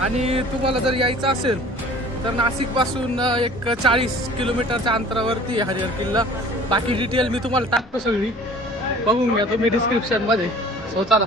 आणि तुम्हाला जर यायचं असेल तर नाशिक पासून एक 40 किलोमीटरच्या अंतरावरती हरिहर किल्ला। बाकी डिटेल मी तुम्हाला टाकतो, सगळी बघून घ्या तुम्ही डिस्क्रिप्शन मध्ये। सो चला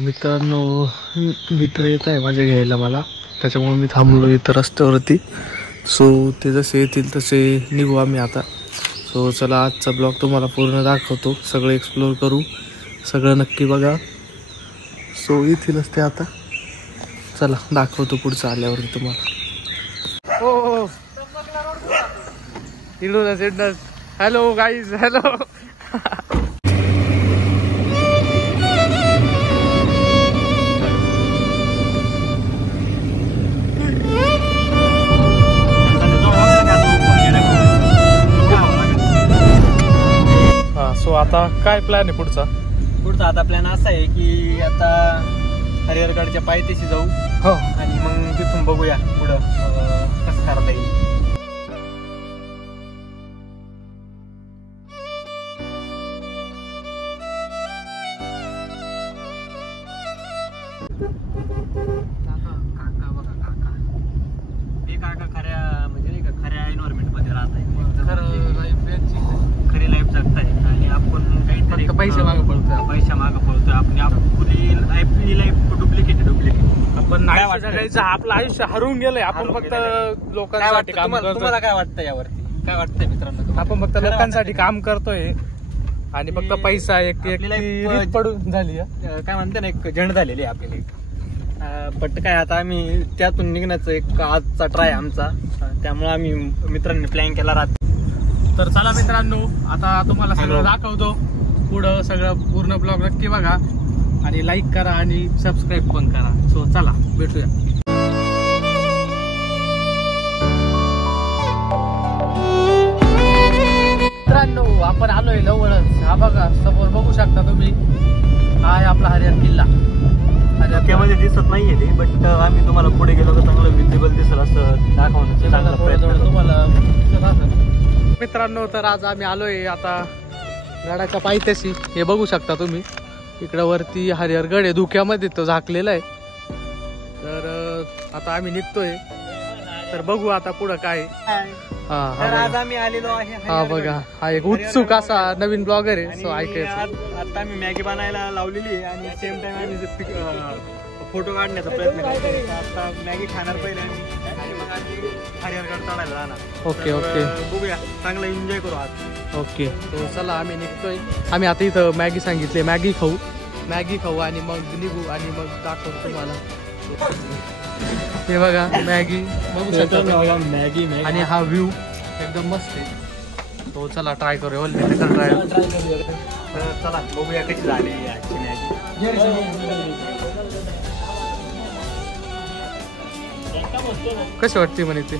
मित्रांनो, मित्र येत आहे माझ्या घ्यायला मला, त्याच्यामुळे मी थांबलो इथं रस्त्यावरती। सो ते जसे येतील तसे निघू आम्ही आता। सो चला आजचा ब्लॉग तुम्हाला पूर्ण दाखवतो, सगळं एक्सप्लोर करू, सगळं नक्की बघा। सो येतीलच ते आता, चला दाखवतो पुढचं आल्यावरती तुम्हाला। हो हॅलो गाईज, हॅलो सो आता काय प्लॅन आहे पुढचा? आता प्लॅन असा आहे की आता हरिहरगडच्या पायथ्याशी जाऊ आणि मग तिथून बघूया पुढं कसं करता येईल। काका खऱ्या म्हणजे नाही का, खऱ्या एन्व्हायरमेंट मध्ये राहत आहे, खरी लाईफ जगताय आणि आपण काहीतरी पैसे मागे पळतोय आपली लाईफ डुप्लिकेट आपण आपलं आयुष्य हरवून गेलंय। आपण फक्त लोकांसाठी काम करतोय। तुम्हाला काय वाटतं यावरती? काय वाटतंय मित्रांनो? आपण फक्त लोकांसाठी काम करतोय आणि फक्त पैसा एक पडून झाली, काय म्हणते ना, एक जण झालेली आहे आपल्याला। बट काय आता आम्ही त्यातून निघण्याचं एक आजचा ट्राय आमचा, त्यामुळे आम्ही मित्रांनी प्लॅन केला राहतो। तर चला मित्रांनो, आता तुम्हाला सगळं दाखवतो पुढं, सगळं पूर्ण ब्लॉग नक्की बघा आणि लाईक करा आणि सबस्क्राईब पण करा। सो चला भेटूया। मित्रांनो, आपण आलोय जवळच, हा बघा समोर बघू शकता तुम्ही, हा आहे आपला हरिहर किल्ला। मध्ये दिसत नाहीये ते, बट आम्ही तुम्हाला पुढे गेलो तर चांगलं विजिबल दिसेल असं दाखवण्याचा चांगला प्रयत्न तुम्हाला। मित्रांनो, तर आज आम्ही आलोय आता गडाच्या पायथ्याशी, हे बघू शकता तुम्ही, इकडं वरती हरिहरगड आहे, धुक्यामध्ये तो झाकलेला आहे। तर आता आम्ही निघतोय, तर बघू आता पुढं काय। आज आम्ही आलेलो आहे, हा बघा, हा एक उत्सुक असा नवीन ब्लॉगर आहे। सो ऐकायचं, आता आम्ही मॅगी बनायला लावलेली आहे आणि सेम टाइम आम्ही फोटो काढण्याचा प्रयत्न करतोय। आता मॅगी खाणार पहिले आणि मग आम्ही हरिहरगड चढायला जाणार। ओके ओके, बघूया, चांगला एन्जॉय करू आज। ओके, तो चला आम्ही निघतोय। आम्ही आता इथं मॅगी सांगितले, मॅगी खाऊ आणि मग निघू आणि मग दाखवतो तुम्हाला। हे बघा मॅगी बघू शकता, मॅगी आणि हा व्ह्यू एकदम मस्त आहे। तो चला ट्राय करूया, ट्राय चला बघूया कशी झाली आजची मॅगी। कशी वाटते म्हणे ते?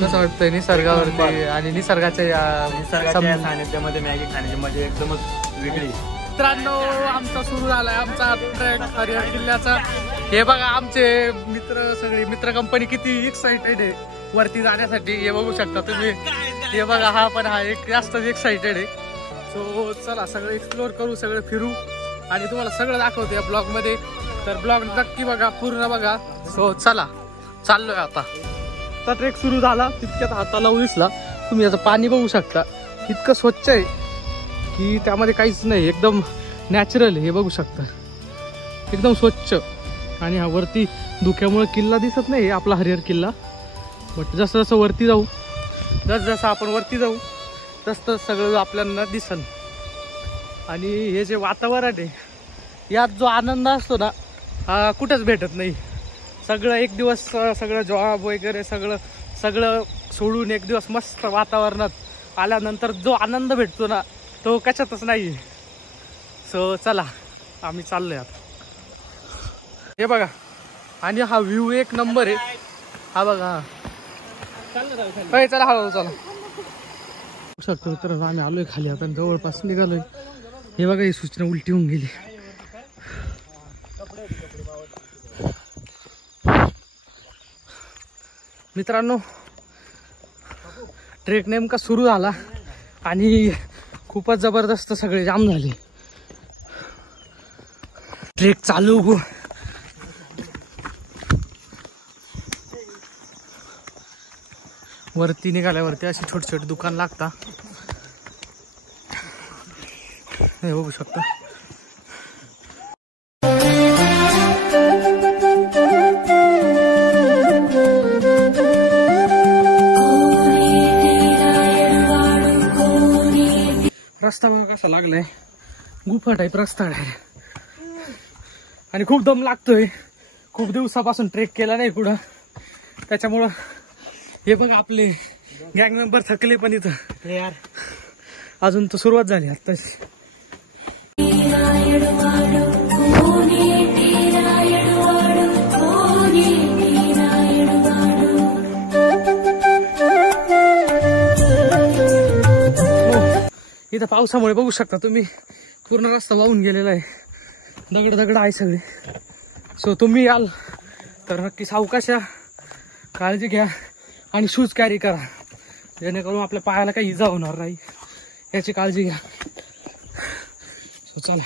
कसं वाटतंय निसर्गावरती आणि निसर्गाच्या सानिध्यामध्ये मॅगी खाण्याची मजा एकदमच वेगळी। मित्रांनो, आमचा सुरू झालाय आमचा ट्रेक हरिहर किल्ल्याचा। हे बघा आमचे मित्र, सगळी मित्र कंपनी किती एक्साइटेड आहे वरती जाण्यासाठी, हे बघू शकता तुम्ही। हे बघा, हा पण हा एक जास्तच एक्साइटेड आहे। सो चला सगळं एक्सप्लोर करू, सगळं फिरू आणि तुम्हाला सगळं दाखवतो या ब्लॉग मध्ये। तर ब्लॉग नक्की बघा, पूर्ण बघा। सो चला चाललोय आता। ट्रेक सुरू झाला तितक्यात हाताला दिसला, तुम्ही याचं पाणी बघू शकता, इतकं स्वच्छ आहे की त्यामध्ये काहीच नाही, एकदम नॅचरल। हे बघू शकता, एकदम स्वच्छ। आणि हा वरती धुक्यामुळे किल्ला दिसत नाही आपला हरिहर किल्ला, बट जसं जसं वरती जाऊ, जसं आपण वरती जाऊ तसं सगळं आपल्याला दिसन। आणि हे जे वातावरण आहे, यात जो आनंद असतो ना, हा कुठेच भेटत नाही। सगळं एक दिवस, सगळं जॉब वगैरे सगळं सोडून एक दिवस मस्त वातावरणात आल्यानंतर जो आनंद भेटतो ना, तो कशातच नाही। सो चला आम्ही चाललोय आता। हे बघा, आणि हा व्ह्यू एक नंबर आहे. हा बघा, चला हळूहळू चला. शकतो तर आम्ही आलोय खाली, आता जवळपास निघालोय. हे बघा, ही सूचना उलटी होऊन गेली. मित्रांनो, ट्रेक नेमका सुरू झाला आणि खूपच जबरदस्त सगळे जाम झाले. ट्रेक चालू. वरती निघाल्यावरती अशी छोटी छोटी दुकान लागता, हे बघू शकता. रस्ता बघा कसा लागलाय, गुफा टाईप रस्ता आहे आणि खूप दम लागतोय. खूप दिवसापासून ट्रेक केला नाही कुठं, त्याच्यामुळं हे बघा आपले गँग मेंबर थकले, पण इथं यार अजून तर सुरुवात झाली आत्ताची. इथं पावसामुळे बघू शकता तुम्ही पूर्ण रस्ता वाहून गेलेला आहे. दगड दगड आहे सगळे. सो तुम्ही याल तर नक्की सावकाशा, काळजी घ्या आणि शूज कॅरी करा, जेणेकरून आपल्या पायाला काही इजा होणार नाही, याची काळजी घ्या. सो चला.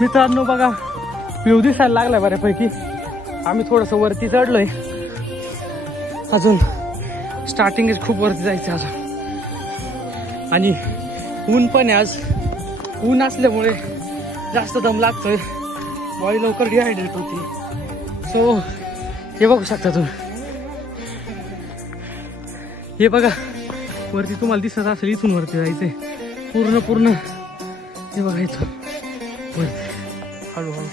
मित्रांनो बघा, व्ह्यू दिसायला लागलाय बऱ्यापैकी. आम्ही थोडस वरती चढलोय, अजून स्टार्टिंग खूप वरती जायचं अजून. आणि ऊन पण आहे आज, ऊन असल्यामुळे जास्त दम लागतोय, बॉडी लवकर डिहायड्रेट होती. सो हे बघू शकता तुम्ही, हे बघा वरती तुम्हाला दिसत असेल, इथून वरती जायचंय पूर्ण. हे बघा इथून वरती हळूहळू.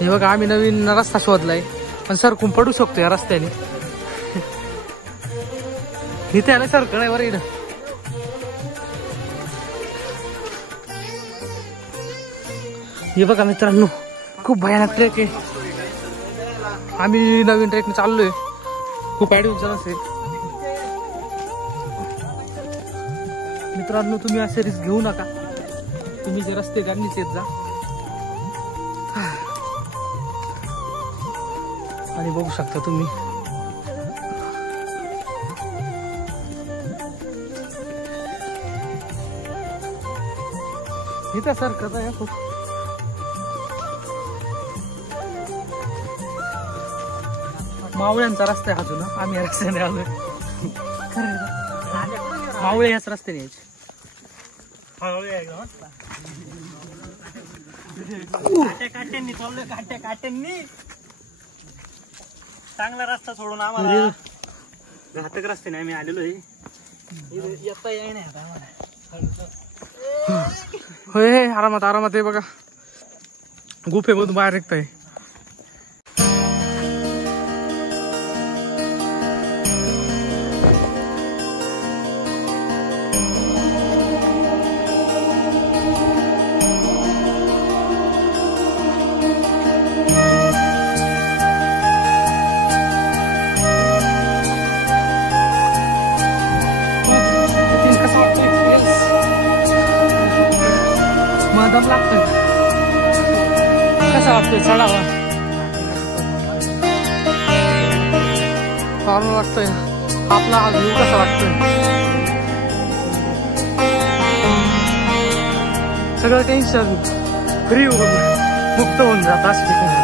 हे बघा, आम्ही नवीन रस्ता शोधलाय, पण सरकून पडू शकतो या रस्त्याने. इथे आलं सरकळ आहे बरं. इथं हे बघा मित्रांनो, खूप भयानक ट्रेक आहे. आम्ही नवीन ट्रेकने चाललोय, खूप ऍडव्हेंचर असेल. मित्रांनो, तुम्ही असे रिस्क घेऊ नका. तुम्ही जे रस्ते त्यांनीच येत जा आणि बघू शकता तुम्ही इथं सारखं आहे खूप. मावळ्यांचा रस्ता आहे हा जुना, आम्ही या रस्त्याने आलोय. मावळे याच रस्त्याने यायचे. काट्यांनी चांगला रस्ता सोडून आम्हाला घातक रस्त्याने आम्ही आलेलो आहे. येता येई नाही आता आम्हाला. होय, आरामात आरामात. आहे बघा, गुफेमधून बाहेर निघताय. दम लागतोय, कसा वाटतोय चढावा? फार वाटतोय. आपला हा व्ह्यू कसा वाटतोय? सगळं टेन्शन फ्री होऊन मुक्त होऊन जात अशा ठिकाणी.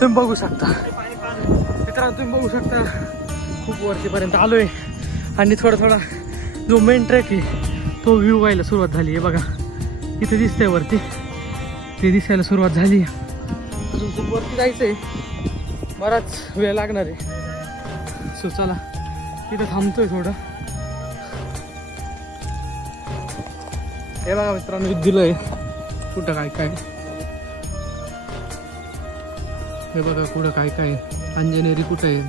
तुम्ही बघू शकता मित्रांनो, तुम्ही बघू शकता खूप वरतीपर्यंत आलोय आणि थोडा जो मेन ट्रॅक आहे तो व्ह्यू व्हायला सुरुवात झाली आहे. बघा इथे दिसतंय वरती, ते दिसायला सुरुवात झाली. अजून खूप वरती जायचंय, बराच वेळ लागणार आहे. सो चला इथं थांबतोय थोडं. हे बघा मित्रांनो दिलंय कुठं काय काय. हे बघा कुठं काय काय. अंजनेरी कुठं आहे,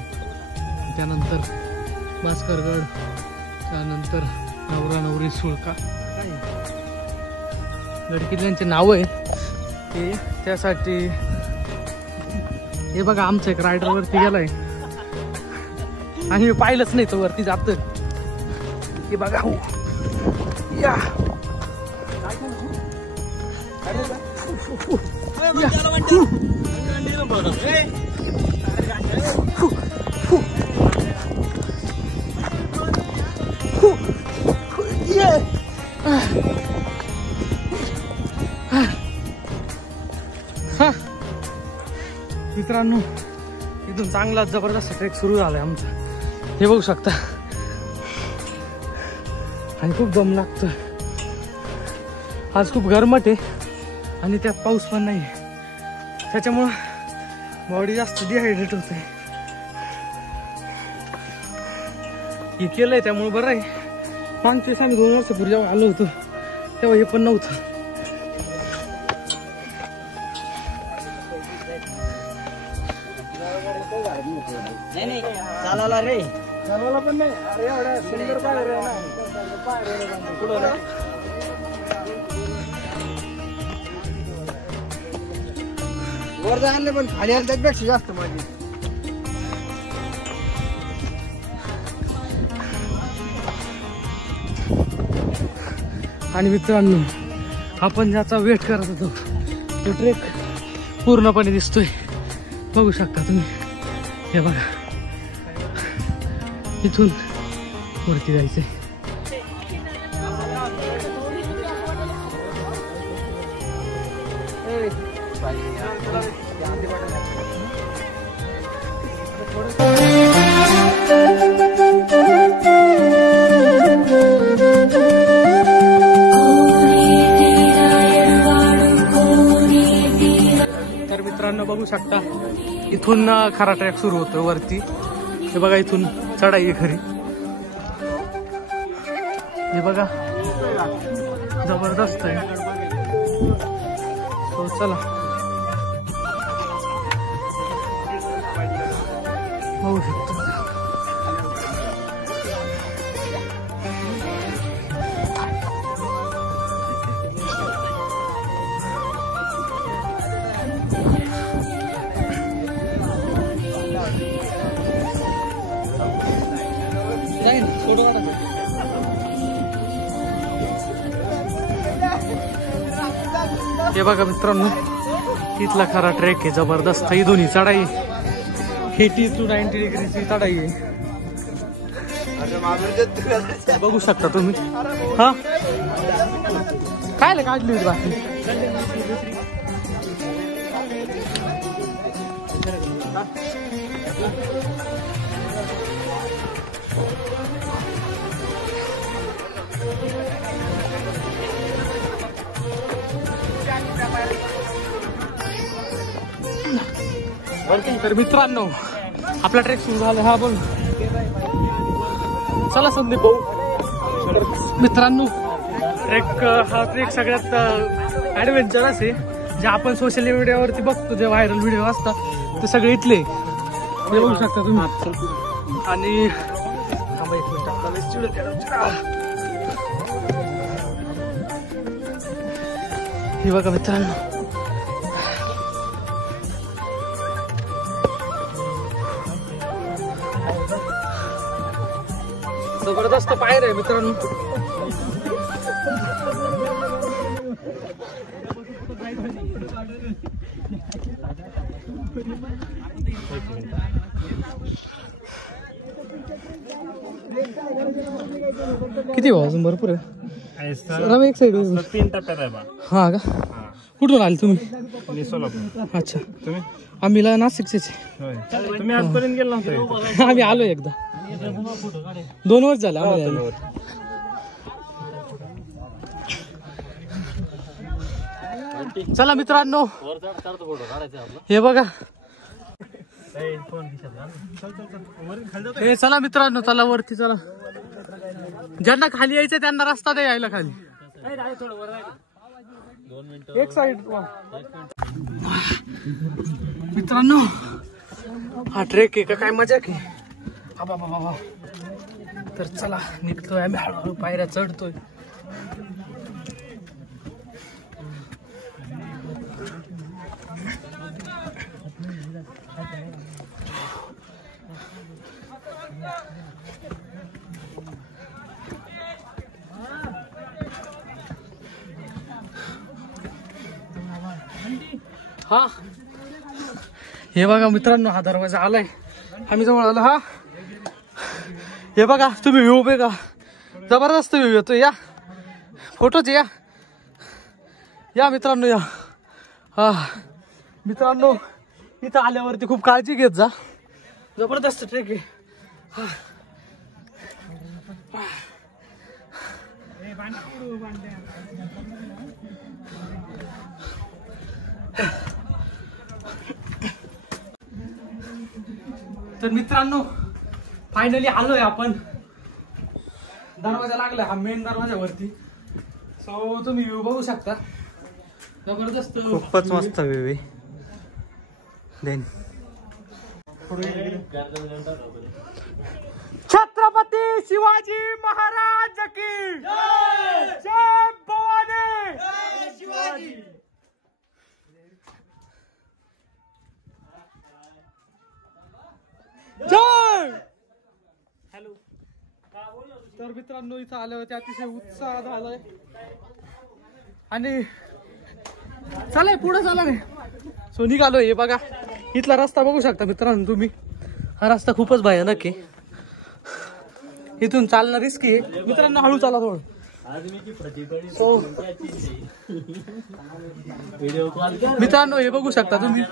त्यानंतर भास्करगड, त्यानंतर नवरा नवरी सुळका. गडकिल्ल्यांचे नाव आहे ते, त्यासाठी. हे बघा आमचं एक रायडर वरती गेलाय आणि मी पाहिलंच नाही तो वरती जात. हे बघा हो या मित्रांनो इथून चांगला जबरदस्त ट्रेक सुरू झालाय आमचा. हे बघू शकता आणि खूप दम लागतोय. आज खूप गरमट आहे आणि त्यात पाऊस पण नाही, त्याच्यामुळं बॉडी जास्त डिहायड्रेट होते. हे केलंय त्यामुळे बरं आहे. मागच्या वेळेस आम्ही 2 वर्षापूर्वी जेव्हा आलो होतो तेव्हा हे पण नव्हतं. नाही चालायला रे, चालायला पण नाही. अरे एवढा सुंदर पायऱ्या आहे ना, पुढं वर जायला पण खाली आलं त्यापेक्षा जास्त माझी. आणि मित्रांनो आपण ज्याचा वेट करत होतो तो ट्रेक पूर्णपणे दिसतोय. बघू शकता तुम्ही. हे बघा इथून वरती जायचंय. तर मित्रांनो बघू शकता इथून खरा ट्रॅक सुरू होतो वरती. हे बघा इथून चढाई आहे खरी. हे बघा जबरदस्त आहे. हो चला होऊ शकतो. हे बघा मित्रांनो इथला खरा ट्रेक आहे जबरदस्त. ही दोन्ही चढाई 80 to 90 डिग्रीची चढाई आहे. बघू शकता तुम्ही. हा काय काढली होती बाकी. तर मित्रांनो आपला ट्रेक सुरू झाला. हा बघ चला संदीप भाऊ. मित्रांनो हा ट्रेक सगळ्यात ऍडव्हेंचरस आहे. जे आपण सोशल मीडियावरती बघतो, जे व्हायरल व्हिडिओ असतात ते सगळे इथले. हे बघू शकता तुम्ही. आणि हे बघा मित्रांनो जबरदस्त पायऱ्या आहे मित्रांनो. किती भाऊ अजून भरपूर आहे. एक साईड 3 टप्प्यात आहे बा. हा का. कुठून आले तुम्ही. सोलापूर. अच्छा तुम्ही. आम्ही नाशिकचेच. तुम्ही आजपर्यंत गेला नव्हता. आम्ही आलो एकदा 2 वर्ष झालं आम्हाला. चला मित्रांनो हे बघा हे चला मित्रांनो चला वरती चला. ज्यांना खाली यायचं त्यांना रस्ता दे यायला खाली. एक साइड मित्रांनो हा ट्रेक आहे का काय मजा की. बाबा तर चला निघतोय आम्ही हळूहळू पायऱ्या चढतोय. हा हे बघा मित्रांनो हा दरवाजा आलाय आम्ही जवळ आलो. हा हे बघा तुम्ही व्ह्यू बघा जबरदस्त व्ह्यू येतो. या फोटोच या मित्रांनो या. हा मित्रांनो इथं आल्यावरती खूप काळजी घेत जा. जबरदस्त ट्रेक आहे. तर मित्रांनो फायनली आलोय आपण. दरवाजा लागलाय हा मेन दरवाजावरती. सो तुम्ही व्ह्यू बघू शकता जबरदस्त. खूपच मस्त व्ह्यू आहे. देन छत्रपती शिवाजी महाराज की जय भवानी. शिवाजी जय. हॅलो तर मित्रांनो इथं आल्यावरती अतिशय उत्साह झालाय आणि चालाय पुढे चाला रे. सो निघालो. हे बघा इथला रस्ता बघू शकता मित्रांनो तुम्ही. हा रस्ता खूपच भयानक आहे. इथून चालणं रिस्की आहे मित्रांनो. हळू चाला थोडं. मित्रांनो हे बघू शकता तुम्ही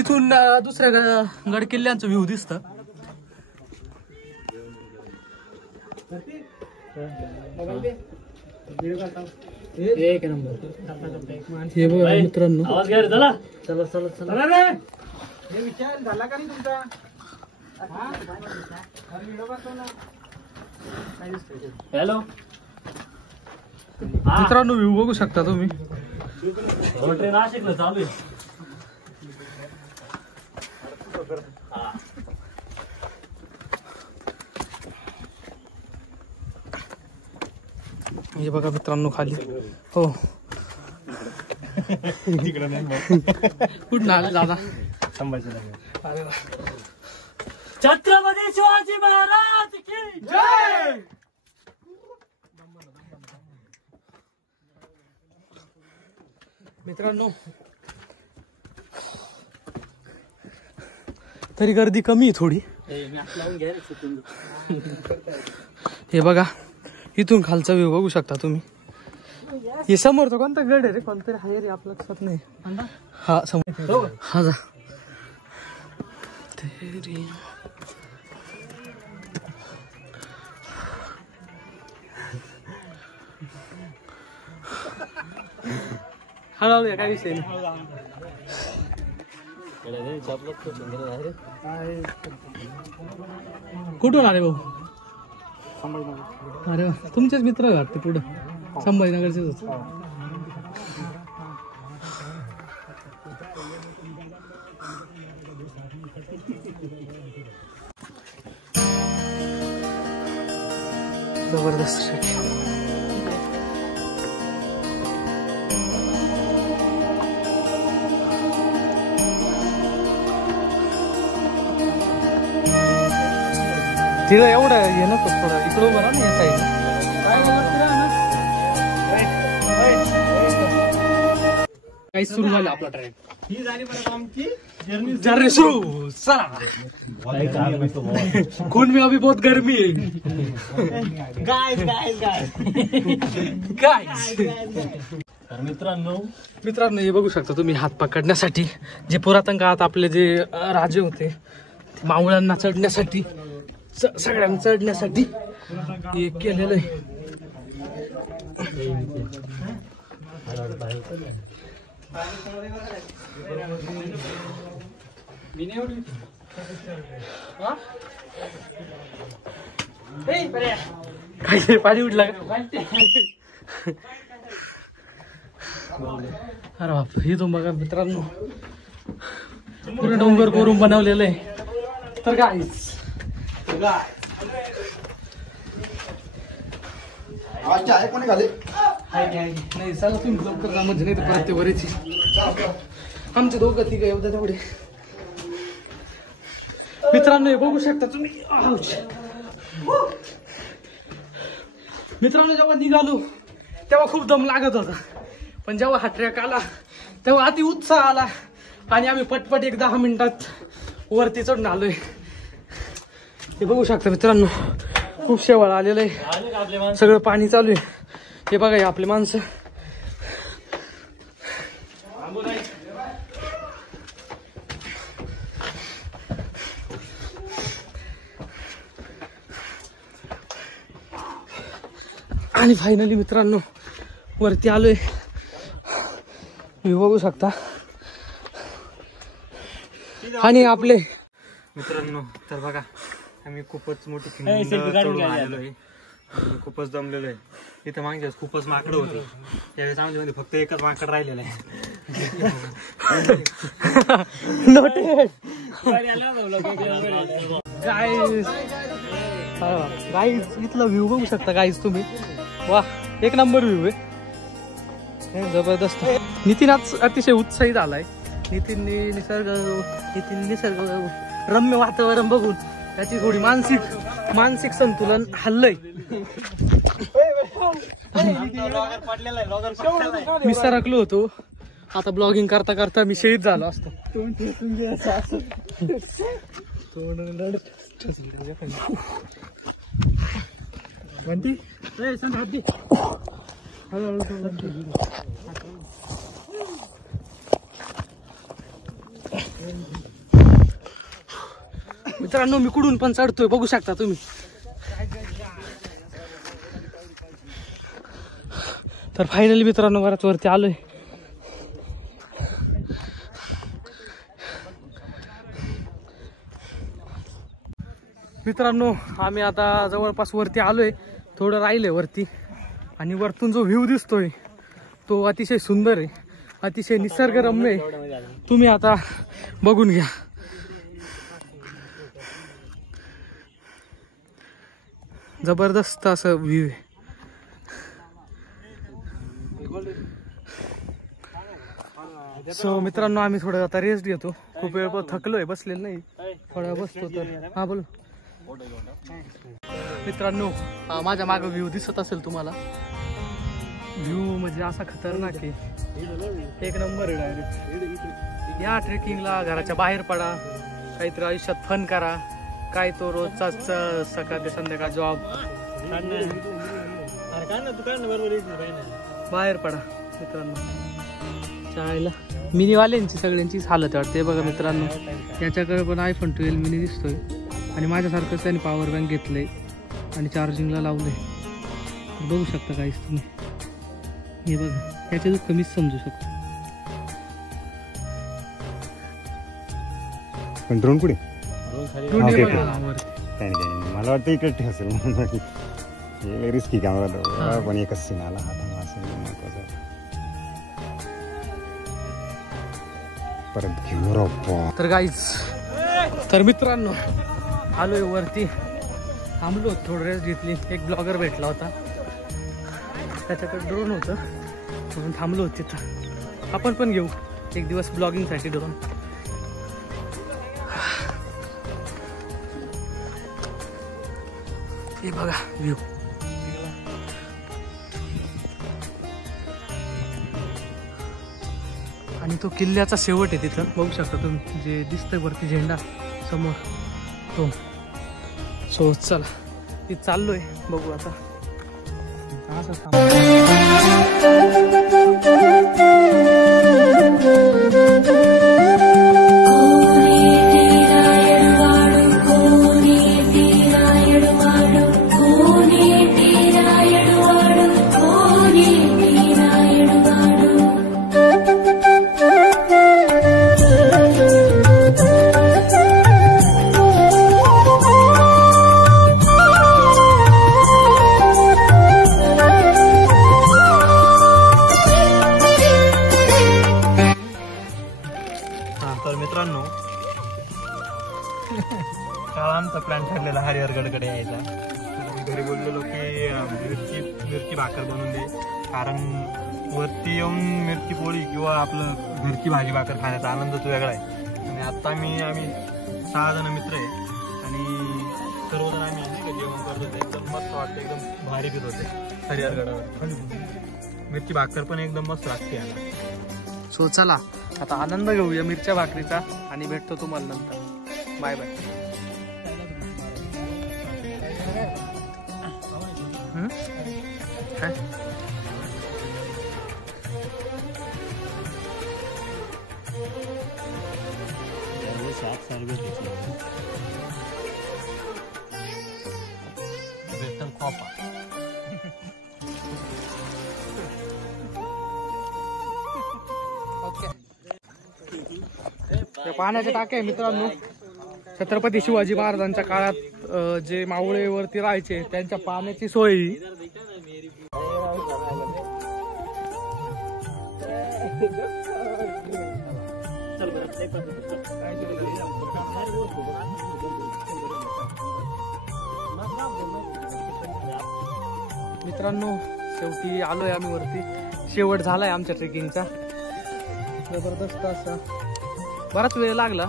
इथून दुसऱ्या गड किल्ल्यांचं व्ह्यू दिसतं. हे बघा मित्रांनो. हॅलो मित्रांनो व्ह्यू बघू शकता तुम्ही. ट्रेन नाशिकला चालू आहे. हे बघा मित्रांनो खाली. हो कुठं आलं दादा. छत्रपती शिवाजी महाराज की जय. मित्रांनो तरी गर्दी कमी आहे थोडी. हे बघा इथून खालचा व्ह्यू बघू शकता तुम्ही. हे समोर तो कोणता गड आहे रे. कोणतरी आहे रे आपल्या लक्षात नाही. हा समोर हा जा. हा लावूया काय विषय नाही. कुठून आले भाऊ. अरे वा तुमचेच मित्र वाटते पुढं संभाजीनगरचेच. जबरदस्त. तिथं एवढं हे नको थोडं इकडं उभं राहा ना या साईड. काही सुरू झालं आपला ट्रेन. ही झाली मला आमची जर्नी सुरू. चला खून में अभी बहुत गर्मी है. तर मित्रांनो हे बघू शकता तुम्ही हात पकडण्यासाठी जे पुरातन काळात आपले जे राजे होते मावळ्यांना चढण्यासाठी सगळ्यांना चढण्यासाठी हे केलेलं आहे. काय पाणी उठला का? अरे बाप, हे तो बघा मित्रांनो पूर्ण डोंगर कोरून बनवलेलं आहे. तर गाईस नाही चला तुम्ही लवकर जा म्हणजे नाही तर परत ते वरेची आमचे दोघं तिघ एवढं तेवढे. मित्रांनो हे बघू शकता तुम्ही. मित्रांनो जेव्हा निघालो तेव्हा खूप दम लागत होता, पण जेव्हा हा ट्रॅक आला तेव्हा अति उत्साह आला आणि आम्ही पटपट 10 मिनिटात वरती चढून आलोय. हे बघू शकता मित्रांनो खूप शेवाळ आलेलं आहे, सगळं पाणी चालू आहे. हे बघा हे आपले माणसं. आणि फायनली मित्रांनो वरती आलोय, तुम्ही बघू शकता. आणि आपले मित्रांनो तर बघा आम्ही खूपच मोठी खिंड चढून आलेलो आहे आणि खूपच दमलेलो आहे. इथं मागच्या खूपच माकडं होती, त्यावेळेस आमच्यामध्ये फक्त एकच माकड राहिलेलं आहे. गाईज इथला व्ह्यू बघू शकता गाईज तुम्ही. वा एक नंबर व्ह्यू आहे, जबरदस्त. नितीन आज अतिशय उत्साही झालाय. नितीनने निसर्ग रम्य वातावरण बघून त्याची थोडी मानसिक संतुलन हल्लय. मी सरकलो होतो, आता ब्लॉगिंग करता करता मी शहीद झालो असतो. मित्रांनो मी कुठून पण चढतोय बघू शकता तुम्ही. तर फायनली मित्रांनो बराच वरती आलोय. मित्रांनो आम्ही आता जवळपास वरती आलोय, थोडं राहिलंय वरती. आणि वरतून जो व्ह्यू दिसतोय तो अतिशय सुंदर आहे, अतिशय निसर्गरम्य आहे. तुम्ही आता बघून घ्या. जबरदस्त असं व्ह्यू आहे. सो मित्रांनो आम्ही थोडं आता रेस्ट घेतो, खूप वेळ थकलोय, बसलेलं नाही, थोडा बसतो. तर हा बोल मित्रांनो, माझ्या मागे व्ह्यू दिसत असेल तुम्हाला. व्ह्यू म्हणजे असा खतरनाक आहे, एक नंबर आहे डायरेक्ट. या ट्रेकिंगला घराच्या बाहेर पडा, काहीतरी आयुष्यात फन करा. काय तो रोजचाच सकाळ ते संध्याकाळ जॉब, बाहेर पडा मित्रांनो. चायला मिनीवाल्यांची सगळ्यांचीच हालत वाटते बघा मित्रांनो. याच्याकडे पण iPhone 12 मिनी दिसतोय आणि माझ्यासारखंच त्यांनी पॉवर बँक घेतलंय आणि चार्जिंगला लावलंय. बघू शकता काहीच तुम्ही. हे बघा याच्या दुःख मीच समजू शकतो. पण ड्रोन कुठे? मला वाटतं इकडे असेल म्हणून रिस्की कॅमेरा, पण एकच सीन आला हा असेल महत्वाचा. परत घेऊ. तर गाईज तर मित्रांनो आलोय वरती, थांबलो थोडं रेस्ट घेतली. एक ब्लॉगर भेटला होता, त्याच्याकडे ड्रोन होतं म्हणून थांबलो तिथं. आपण पण घेऊ एक दिवस ब्लॉगिंगसाठी ड्रोन. हे बघा व्ह्यू. आणि तो किल्ल्याचा शेवट आहे तिथं बघू शकता तुम्ही, जे दिसतंय वरती झेंडा समोर तो. सो चला ती चाललोय, बघू आता. कोणी मित्रांनो काल आमचा प्लॅन ठरलेला हरिहरगडकडे यायचा. तर मी घरी बोललेलो की मिरची भाकर बनवून दे, कारण वरती येऊन मिरची पोळी किंवा आपलं घरची भाजी भाकर खाण्याचा आनंदच वेगळा आहे. आणि आता आम्ही 6 जण मित्र आहे आणि सर्वजण आम्ही जेवण करत होते. एकदम मस्त वाटतं, एकदम भारी पित होते हरिहरगडावर. मिरची भाकर पण एकदम मस्त लागते याला. सो चला आता आनंद घेऊया मिरच्या भाकरीचा आणि भेटतो तुम्हाला नंतर. Bye bye. काय बेसन खोपा. पाण्याचे टाके मित्रांनो, छत्रपती शिवाजी महाराजांच्या काळात जे मावळेवरती राहायचे त्यांच्या पाण्याची सोय ही. मित्रांनो शेवटी आलोय आम्ही वरती. शेवट झालाय आमच्या ट्रेकिंगचा. जबरदस्त असा बराच वेळ लागला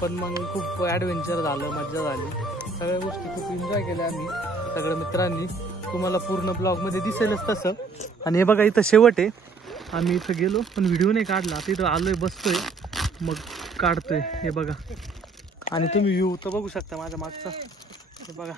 पण मग खूप ॲडव्हेंचर झालं, मजा झाली. सगळ्या गोष्टी खूप एन्जॉय केल्या आम्ही सगळ्या मित्रांनी. तुम्हाला पूर्ण ब्लॉगमध्ये दिसेलच तसं. आणि हे बघा इथं शेवट आहे. आम्ही इथं गेलो पण व्हिडिओ नाही काढला. आता इथं आलोय बसतोय मग काढतोय. हे बघा आणि तुम्ही व्ह्यू तर बघू शकता माझ्या मागचा. हे बघा